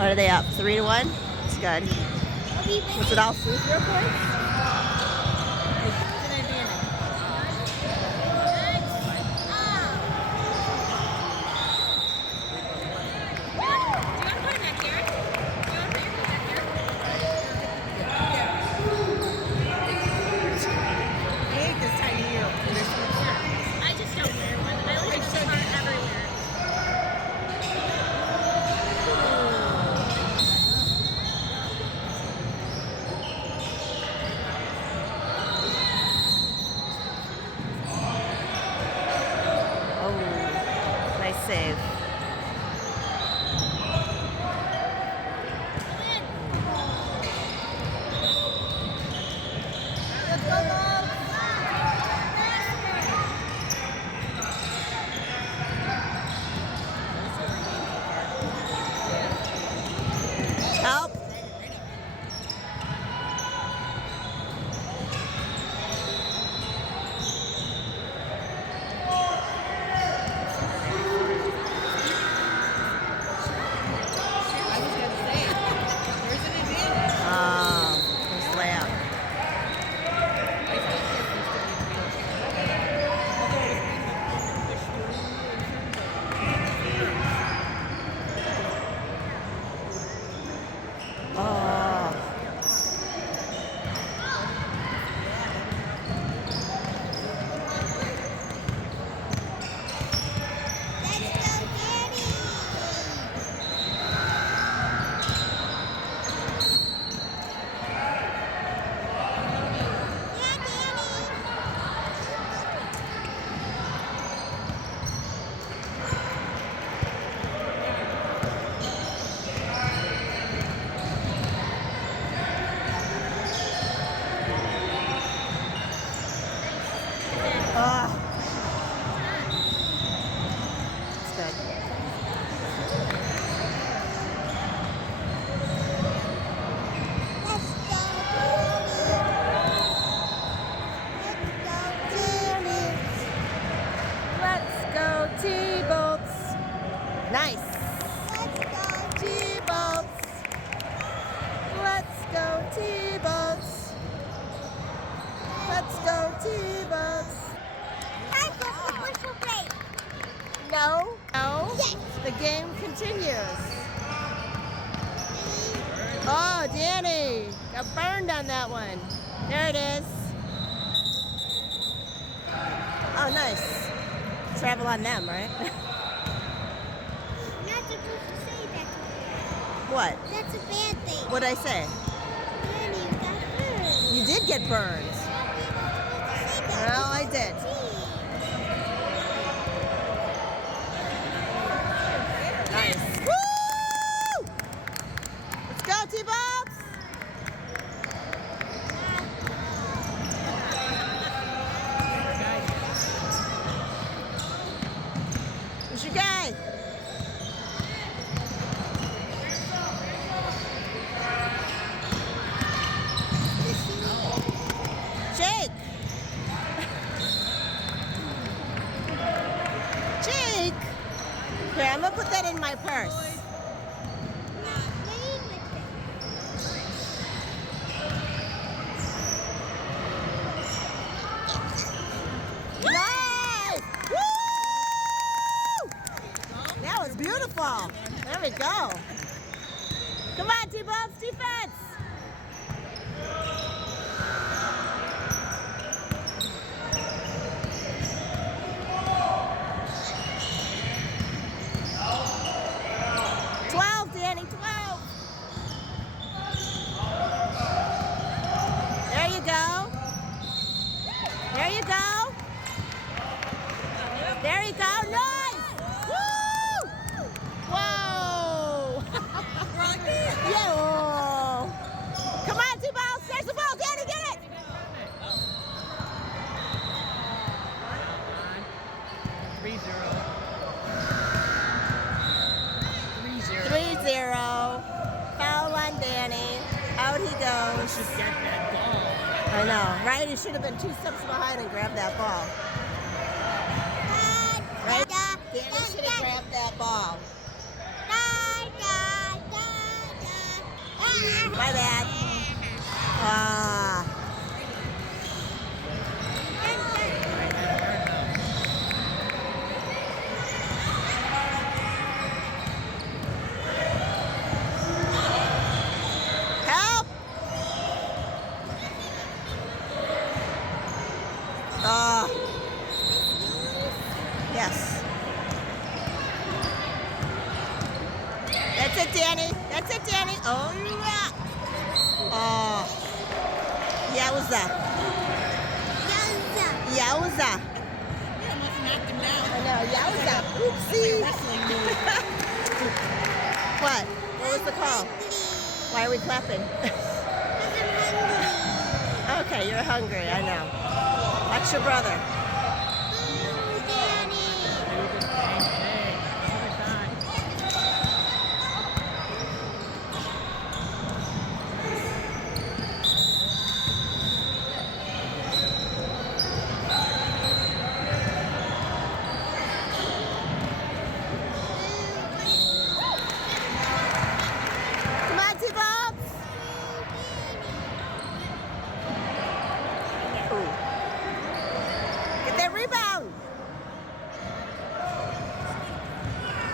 What are they up? 3-1? It's good. Was it all free throw points? Nice save. Help. There's layup. It's good. Let's go T-Bolts. Nice. T-Bolts. Let's go T-Bolts. Let's go T-Bolts. No. No. Yes. The game continues. Oh, Danny. Got burned on that one. There it is. Oh, nice. Travel on them, right? Not supposed to say that. What? That's a bad thing. What'd I say? Danny, you got hurt. You did get burned. Well, I did. Nice. Woo! Let's go, T-Bolts! Who's your guy? Jake! Jake! Here, I'm gonna put that in my purse. Nice! Woo! That was beautiful. There we go. Come on, T-Bolts, defense! Danny, 12. There you go. There you go. There you go. Nice. Woo! Whoa. Yo. Come on, T-Bolts. There's the ball. Danny, get it. 3-0. Foul on Danny. Out he goes. Should get that ball. I know, right? He should have been 2 steps behind and grabbed that ball. Right? Danny should have grabbed that ball. My bad. Ah. Help! Ah. Yes. That's it, Danny. That's it, Danny. Oh, yeah. Oh. Yowza. Yowza. You almost knocked him down. I know. Yowza. Oopsie. Wrestling move. What? What was the call? Why are we clapping? Okay, you're hungry. I know. That's your brother. Come on, T-Bobs. Ooh. Get that rebound.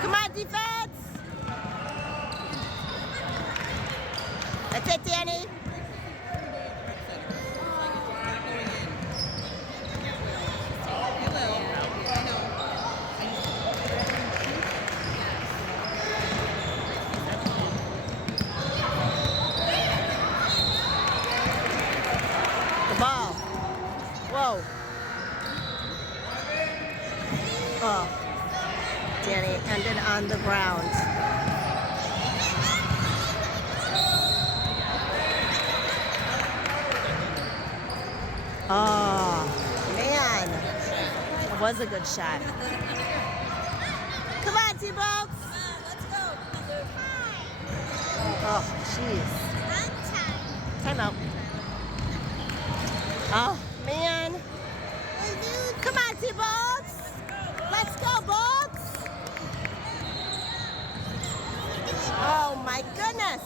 Come on, defense. That's it, Danny. The ball. Whoa. Oh. Danny ended on the ground. Oh, man. That was a good shot. Come on, T-Bolts. Oh, jeez. Time out. Oh, man. Come on, T-Bolts. Let's go, Bolts. Oh, my goodness.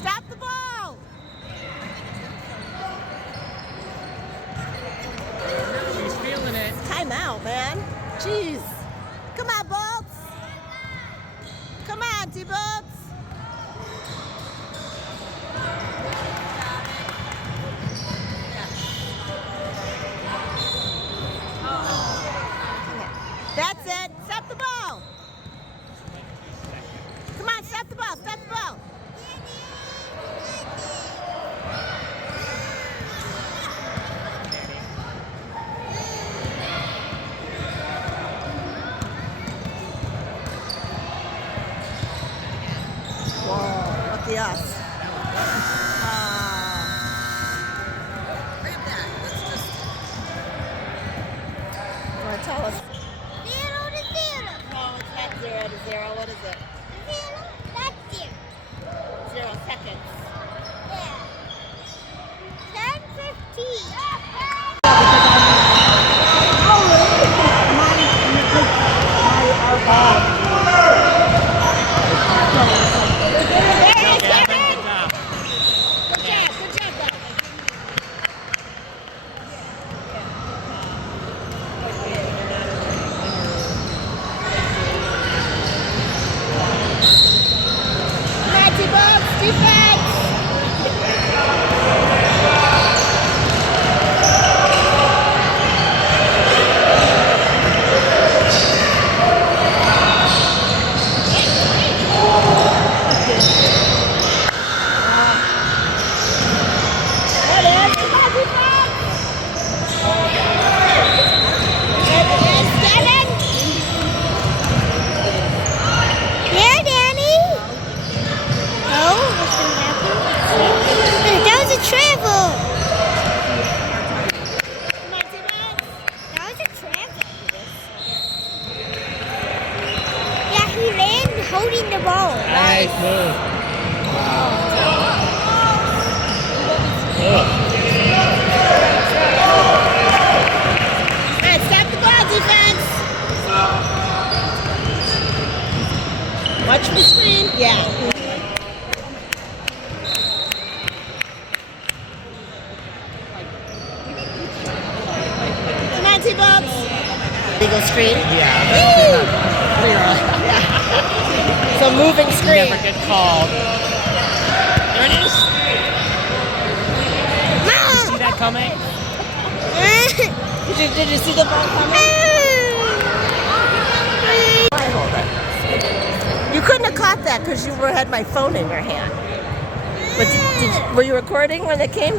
Stop the ball. He's feeling it. Time out, man. Jeez. Come on, Bolts. Come on, T-Bolts. That's it. Stop the ball. Come on, stop the ball. Stop the ball. Whoa, lucky us. You want to tell us? 0 to 0. No, it's not 0 to 0. What is it? 0, that's 0. 0 seconds. Yeah. 10:15. Good job, Gavin. Good job. Good job. Good job, guys. Natty Bobs, defense. That is. Come on, defense. There, Danny. Oh, what's going to happen? That was a travel. Come on, defense. That was a travel. Yeah, he landed holding the ball. Nice move. Hey, stop the ball, defense. Watch the screen. Yeah. screen. Yeah. Woo! Clear. So moving screen. Never get called. There it is. See that coming? Did you see the ball coming? You couldn't have caught that because you had my phone in your hand. But were you recording when it came?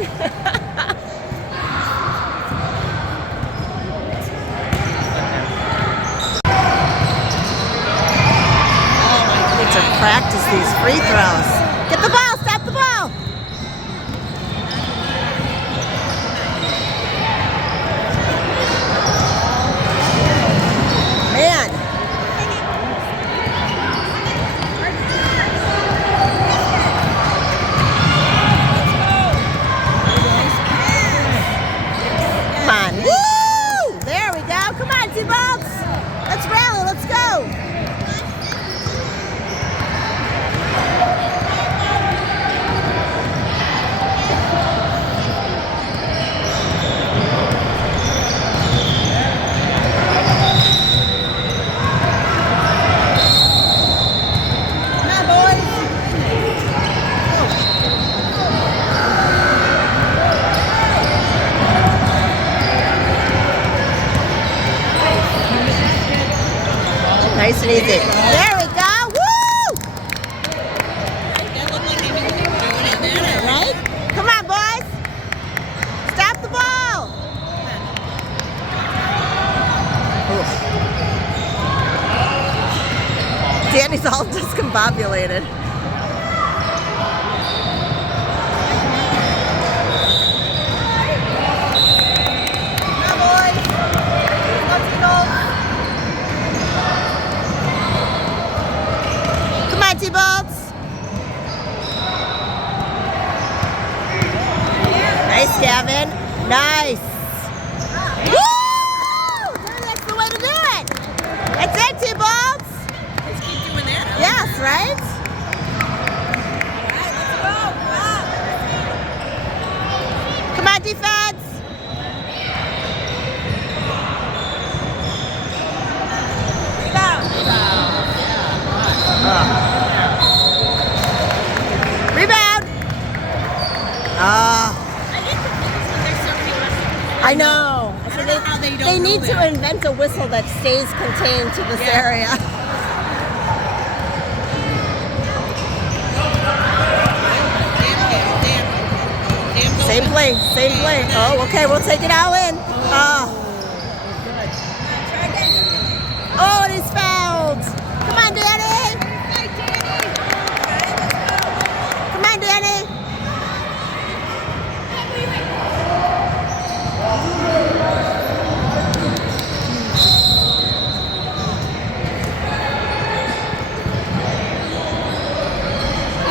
Need to practice these free throws. Get the ball, stop the ball. Man. Come on. Woo! There we go. Come on, T-Bolts. Let's rally. Let's go. Nice and easy. There we go. Woo! Right? Come on, boys. Stop the ball. Oof. Danny's all discombobulated. Come on, boys. Let's go. Come on, T-Bolts. Nice, Gavin. Nice. Woo! That's the way to do it. That's it, T-Bolts. Let's keep doing that. Yes, right? Come on, defense. Rebound. I know. I don't know how they don't They know need to that. invent a whistle that stays contained to this Yeah. area. Same play, same play. Oh, okay, we'll take it all in. Oh, and he's fouled. Come on, Danny. Come on, Danny.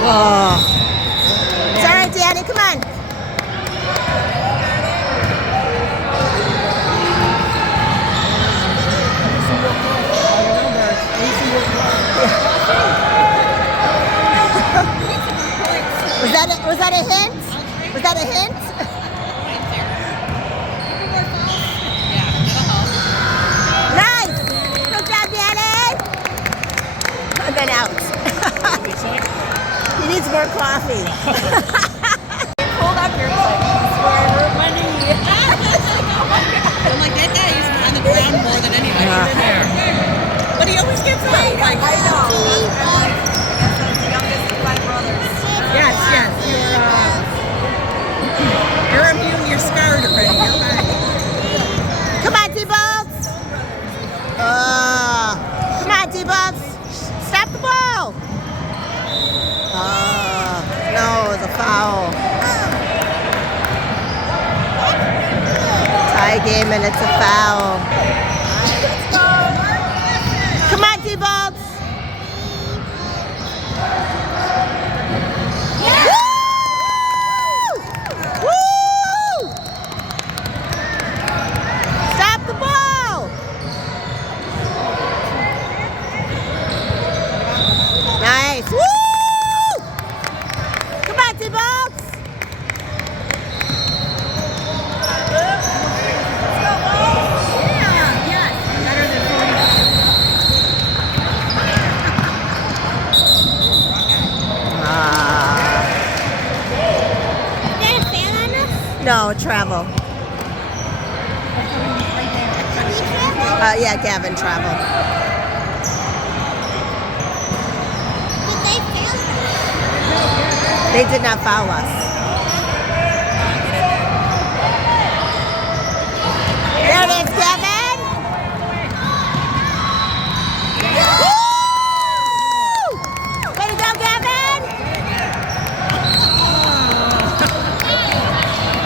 Whoa. It's all right, Danny. Come on. Was that a hint? Was that a hint? Nice! Good job, Danny! And then out. He needs more coffee. Hold up your money. I'm like, that guy is on the ground more than anybody. But he always gets out. Like, I know. yes. You're immune. You're scarred already. You're fine. Come on, T-Bolts. Come on, T-Bolts. Stop the ball. No, it's a foul. Tie game and it's a foul. Come on, T-Bolts. Woo! Woo! Stop the ball. Nice. Woo! Come on, T-Bolts. No, travel. Yeah, Gavin traveled. But they failed us. They did not foul us. There it is, Gavin! Woo! Way to go, Gavin!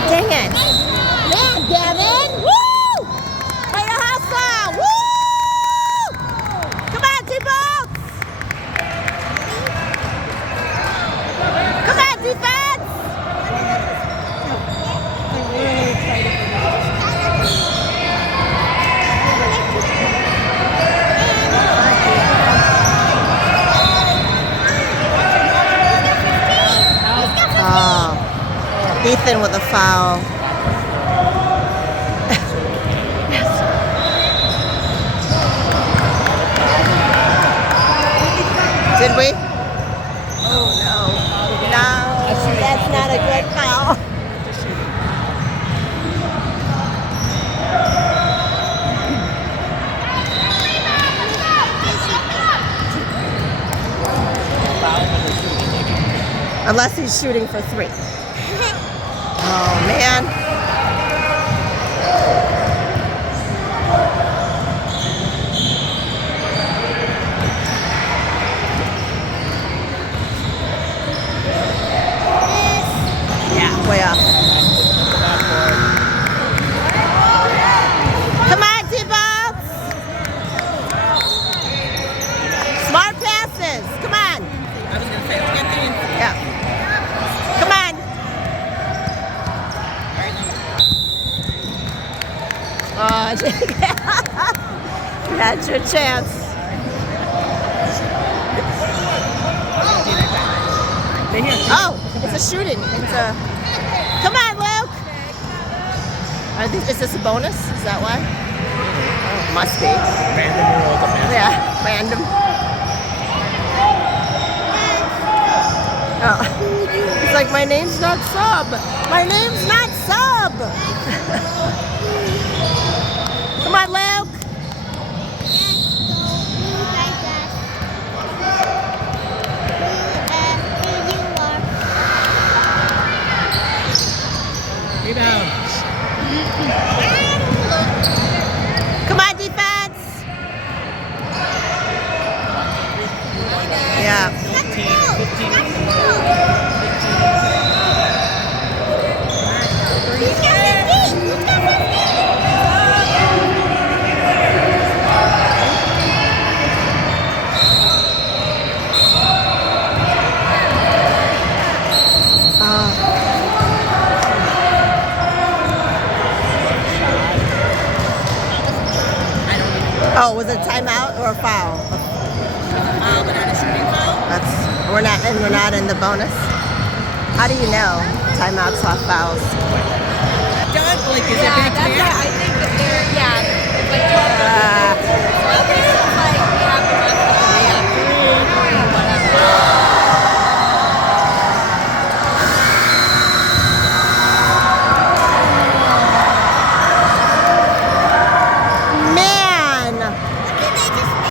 Dang it. Man, Gavin! Woo! Way to hustle! Woo! Come on, T-Bolt! Come on, defense! Oh, Ethan with a foul. Did we? Oh no. No, that's not a good foul. Unless he's shooting for 3. Oh man. Yeah, way off. Come on, T-Bolts. Smart passes. Come on. I was gonna say, let's get the Yeah. Come on. Oh, that's your chance. Oh, it's a shooting. It's a. Come on, Luke. Is this a bonus? Is that why? Oh, must be. Random rule, the man. Yeah, random. Oh. He's like, my name's not sub. My name's not sub. Come on, Luke. Rebound. Come on, defense. Yeah. 15. Oh, was it a timeout or a foul? foul, but not a shooting foul. We're not in the bonus. How do you know timeouts off fouls? Doug, like, is it back there? I think that they're, yeah. It's like,